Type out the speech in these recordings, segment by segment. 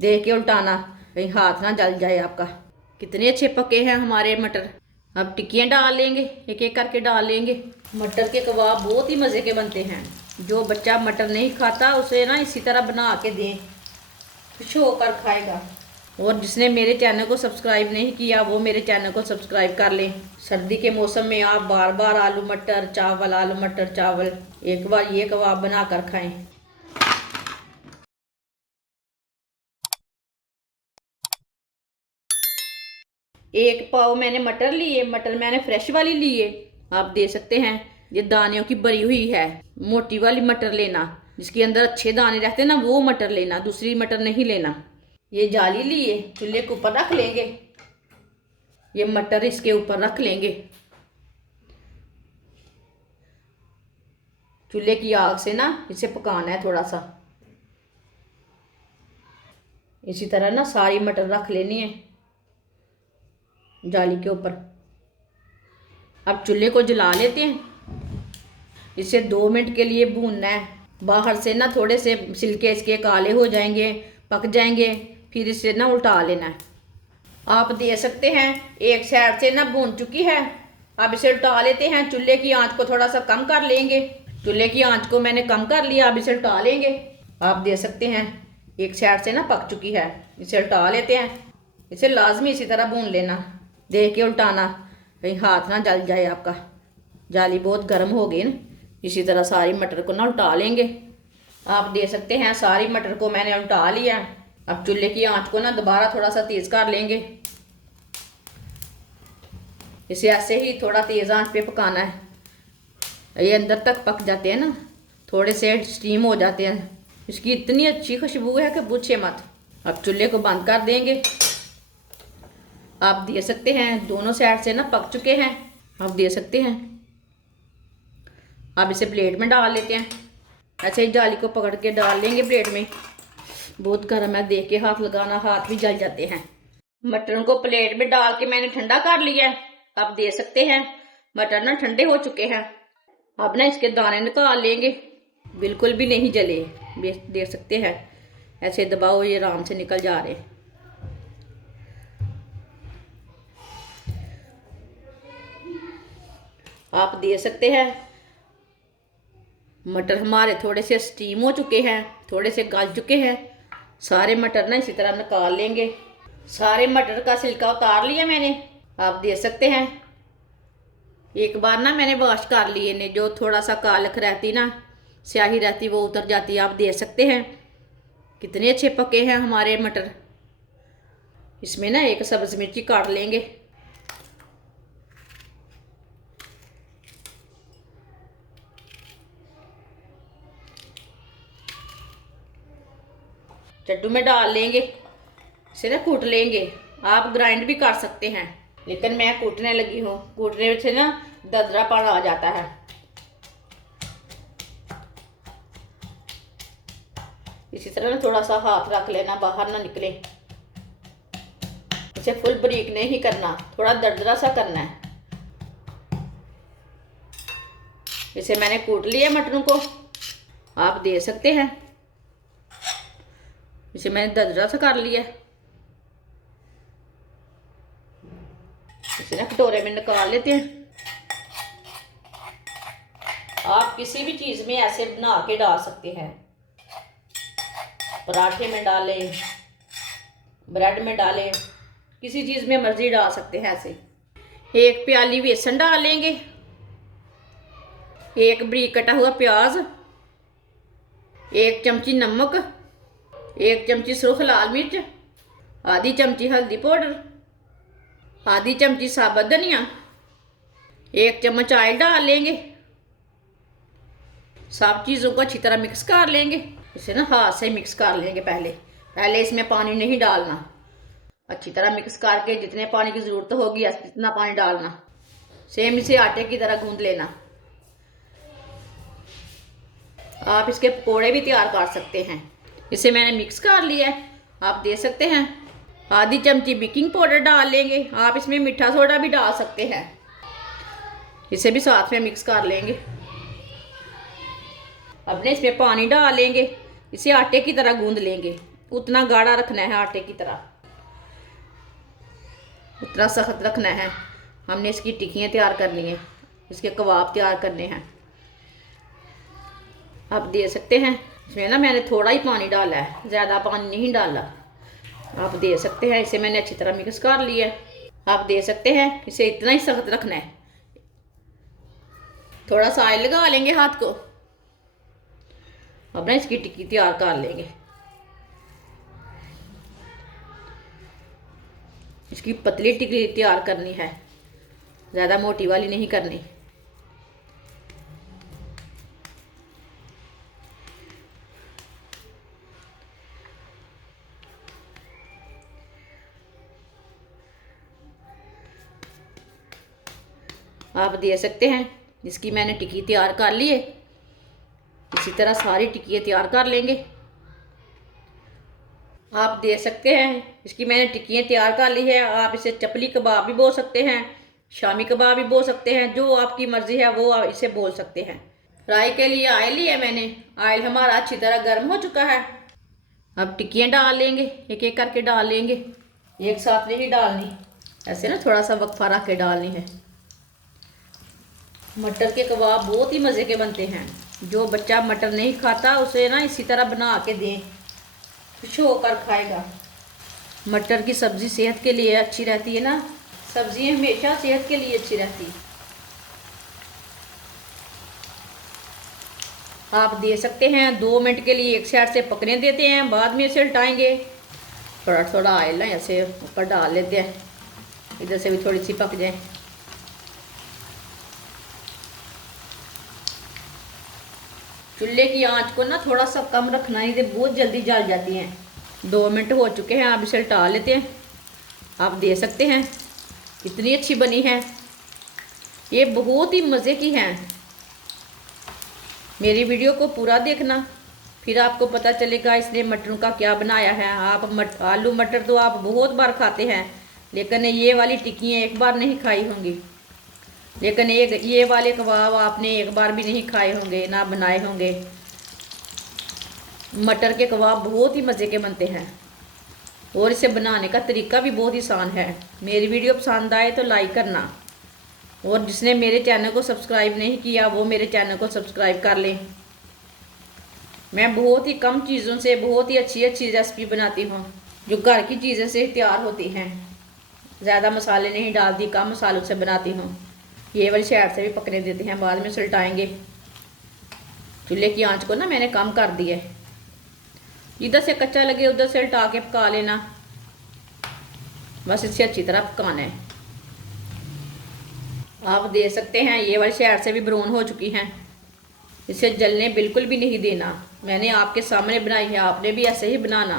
देख के उल्टाना, कहीं हाथ ना जल जाए आपका। कितने अच्छे पके हैं हमारे मटर। अब टिक्कियाँ डाल लेंगे, एक एक करके डाल लेंगे। मटर के कबाब बहुत ही मज़े के बनते हैं। जो बच्चा मटर नहीं खाता उसे ना इसी तरह बना के दें, खुश होकर खाएगा। और जिसने मेरे चैनल को सब्सक्राइब नहीं किया वो मेरे चैनल को सब्सक्राइब कर लें। सर्दी के मौसम में आप बार बार आलू मटर चावल एक बार ये कबाब बना कर खाएं। एक पाव मैंने मटर लिए, मटर मैंने फ्रेश वाली लिए। आप दे सकते हैं ये दानों की भरी हुई है। मोटी वाली मटर लेना, जिसके अंदर अच्छे दाने रहते हैं ना, वो मटर लेना, दूसरी मटर नहीं लेना। ये जाली लिए, चूल्हे के ऊपर रख लेंगे। ये मटर इसके ऊपर रख लेंगे। चूल्हे की आग से ना इसे पकाना है थोड़ा सा। इसी तरह ना सारी मटर रख लेनी है जाली के ऊपर। अब चूल्हे को जला लेते हैं। इसे 2 मिनट के लिए भूनना है। बाहर से ना थोड़े से छिलके इसके काले हो जाएंगे, पक जाएंगे, फिर इसे ना उल्टा लेना है। आप दे सकते हैं एक साइड से ना भून चुकी है। अब इसे उल्टा लेते हैं। चूल्हे की आंच को थोड़ा सा कम कर लेंगे। चूल्हे की आंच को मैंने कम कर लिया। अब इसे उल्टा लेंगे। आप दे सकते हैं एक साइड से ना पक चुकी है। इसे उल्टा लेते हैं। इसे लाजमी इसी तरह भून लेना, देख के उल्टाना, कहीं हाथ ना जल जाए आपका। जाली बहुत गर्म हो गई ना। इसी तरह सारी मटर को ना उल्टा लेंगे। आप दे सकते हैं सारी मटर को मैंने उल्टा लिया। अब चूल्हे की आंच को ना दोबारा थोड़ा सा तेज़ कर लेंगे। इसे ऐसे ही थोड़ा तेज़ आंच पे पकाना है। ये अंदर तक पक जाते हैं ना, थोड़े से स्टीम हो जाते हैं। इसकी इतनी अच्छी खुशबू है कि पूछे मत। अब चूल्हे को बंद कर देंगे। आप दे सकते हैं दोनों साइड से ना पक चुके हैं। आप दे सकते हैं। अब इसे प्लेट में डाल लेते हैं। ऐसे ही जाली को पकड़ के डाल लेंगे प्लेट में। बहुत गर्म है, देख के हाथ लगाना, हाथ भी जल जाते हैं। मटरों को प्लेट में डाल के मैंने ठंडा कर लिया है। आप दे सकते हैं मटर ना ठंडे हो चुके हैं। अब ना इसके दाने निकाल लेंगे, बिल्कुल भी नहीं जले। देख सकते हैं ऐसे दबाओ, ये आराम से निकल जा रहे हैं। आप दे सकते हैं मटर हमारे थोड़े से स्टीम हो चुके हैं, थोड़े से गल चुके हैं। सारे मटर ना इसी तरह निकाल लेंगे। सारे मटर का छिलका उतार लिया मैंने। आप दे सकते हैं एक बार ना मैंने वॉश कर लिए ने, जो थोड़ा सा कालख रहती ना, स्याही रहती, वो उतर जाती। आप दे सकते हैं कितने अच्छे पके हैं हमारे मटर। इसमें ना एक सब्ज़ मिर्ची काट लेंगे। चट्टू में डाल लेंगे। इसे ना कूट लेंगे। आप ग्राइंड भी कर सकते हैं, लेकिन मैं कूटने लगी हूँ। कूटने से ना दरदरापन आ जाता है। इसी तरह ना थोड़ा सा हाथ रख लेना, बाहर ना निकले। इसे फुल बारीक नहीं करना, थोड़ा दरदरा सा करना है। इसे मैंने कूट लिया मटरों को। आप दे सकते हैं इसे मैंने दरदरा सा कर लिया। इसे ना कटोरे में निकाल लेते हैं। आप किसी भी चीज़ में ऐसे बना के डाल सकते हैं। पराठे में डालें, ब्रेड में डालें, किसी चीज़ में मर्जी डाल सकते हैं ऐसे। एक प्याली बेसन डालेंगे, एक बारीक कटा हुआ प्याज, एक चमची नमक, एक चमची सुर्ख लाल मिर्च, आधी चमची हल्दी पाउडर, आधी चमची साबुत धनिया, एक चम्मच ऑयल डाल लेंगे। सब चीज़ों को अच्छी तरह मिक्स कर लेंगे। इसे ना हाथ से मिक्स कर लेंगे। पहले इसमें पानी नहीं डालना। अच्छी तरह मिक्स करके जितने पानी की ज़रूरत होगी इतना पानी डालना। सेम इसे आटे की तरह गूंद लेना। आप इसके पकौड़े भी तैयार कर सकते हैं। इसे मैंने मिक्स कर लिया है। आप दे सकते हैं आधी चमची बेकिंग पाउडर डाल लेंगे। आप इसमें मीठा सोडा भी डाल सकते हैं। इसे भी साथ में मिक्स कर लेंगे। अब इसमें पानी डाल लेंगे। इसे आटे की तरह गूंद लेंगे। उतना गाढ़ा रखना है आटे की तरह, उतना सख्त रखना है। हमने इसकी टिक्कियाँ तैयार करनी है, इसके कबाब तैयार करने हैं। आप दे सकते हैं इसमें ना मैंने थोड़ा ही पानी डाला है, ज़्यादा पानी नहीं डाला। आप दे सकते हैं, इसे मैंने अच्छी तरह मिक्स कर लिया है। आप दे सकते हैं इसे इतना ही सख्त रखना है। थोड़ा सा ऑयल लगा लेंगे हाथ को, अब ना इसकी टिक्की तैयार कर लेंगे। इसकी पतली टिक्की तैयार करनी है, ज़्यादा मोटी वाली नहीं करनी। आप दे सकते हैं, इसकी मैंने टिक्की तैयार कर ली है। इसी तरह सारी टिक्कियाँ तैयार कर लेंगे। आप दे सकते हैं, इसकी मैंने टिक्कियाँ तैयार कर ली है। आप इसे चपली कबाब भी बोल सकते हैं, शामी कबाब भी बोल सकते हैं, जो आपकी मर्ज़ी है वो आप इसे बोल सकते हैं। फ्राई के लिए ऑयल लिया मैंने, ऑयल हमारा अच्छी तरह गर्म हो चुका है। अब टिक्कियाँ डाल लेंगे, एक एक करके डाल लेंगे, एक साथ नहीं डालनी, ऐसे ना थोड़ा सा वक्फा रख के डालनी है। मटर के कबाब बहुत ही मज़े के बनते हैं। जो बच्चा मटर नहीं खाता उसे ना इसी तरह बना के दें, खुश होकर खाएगा। मटर की सब्ज़ी सेहत के लिए अच्छी रहती है ना, सब्ज़ी हमेशा सेहत के लिए अच्छी रहती है। आप दे सकते हैं 2 मिनट के लिए एक साइड से पकने देते हैं, बाद में इसे उल्टाएंगे। थोड़ा थोड़ा ऑयल ना ऐसे ऊपर डाल लेते हैं, इधर से भी थोड़ी सी पक जाए। चूल्हे की आंच को ना थोड़ा सा कम रखना, नहीं तो बहुत जल्दी जल जाती हैं। 2 मिनट हो चुके हैं, आप इसे उल्टा लेते हैं। आप दे सकते हैं, कितनी अच्छी बनी है, ये बहुत ही मज़े की हैं। मेरी वीडियो को पूरा देखना, फिर आपको पता चलेगा इसने मटरों का क्या बनाया है। आप आलू मटर तो आप बहुत बार खाते हैं, लेकिन ये वाली टिक्कियाँ एक बार नहीं खाई होंगी, लेकिन ये वाले कबाब आपने एक बार भी नहीं खाए होंगे, ना बनाए होंगे। मटर के कबाब बहुत ही मज़े के बनते हैं और इसे बनाने का तरीका भी बहुत आसान है। मेरी वीडियो पसंद आए तो लाइक करना, और जिसने मेरे चैनल को सब्सक्राइब नहीं किया वो मेरे चैनल को सब्सक्राइब कर लें। मैं बहुत ही कम चीज़ों से बहुत ही अच्छी अच्छी रेसिपी बनाती हूँ, जो घर की चीज़ें से तैयार होती हैं। ज़्यादा मसाले नहीं डालती, कम मसालों से बनाती हूँ। ये वाली साइड से भी पकने देते हैं, बाद में सुलटाएंगे। चूल्हे की आंच को ना मैंने कम कर दिया है, इधर से कच्चा लगे उधर से उल्टा के पका लेना, बस इसे अच्छी तरह पकाना है। आप दे सकते हैं, ये वाली साइड से भी ब्राउन हो चुकी हैं, इसे जलने बिल्कुल भी नहीं देना। मैंने आपके सामने बनाई है, आपने भी ऐसे ही बनाना।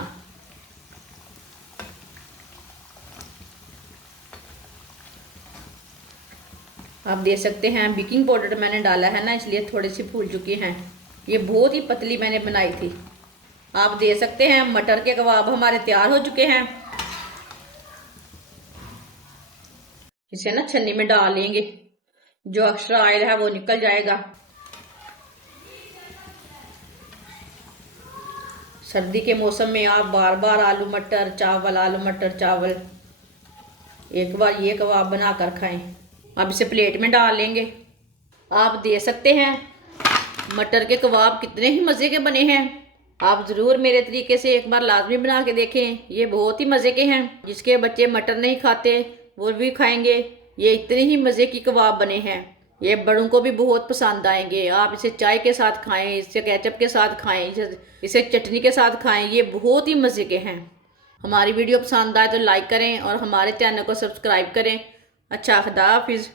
आप दे सकते हैं, बेकिंग पाउडर मैंने डाला है ना, इसलिए थोड़ी सी फूल चुकी हैं। ये बहुत ही पतली मैंने बनाई थी। आप दे सकते हैं, मटर के कबाब हमारे तैयार हो चुके हैं। इसे ना छन्नी में डाल लेंगे, जो एक्स्ट्रा ऑयल है वो निकल जाएगा। सर्दी के मौसम में आप बार बार आलू मटर चावल, आलू मटर चावल, एक बार ये कबाब बना कर खाएं। अब इसे प्लेट में डाल लेंगे। आप दे सकते हैं, मटर के कबाब कितने ही मज़े के बने हैं। आप ज़रूर मेरे तरीके से एक बार लाजमी बना के देखें, ये बहुत ही मज़े के हैं। जिसके बच्चे मटर नहीं खाते वो भी खाएंगे। ये इतने ही मज़े की कबाब बने हैं, ये बड़ों को भी बहुत पसंद आएंगे। आप इसे चाय के साथ खाएं, इसे केचप के साथ खाएं, इसे चटनी के साथ खाएं, ये बहुत ही मज़े के हैं। हमारी वीडियो पसंद आए तो लाइक करें और हमारे चैनल को सब्सक्राइब करें। अच्छा, खुदा हाफिज़।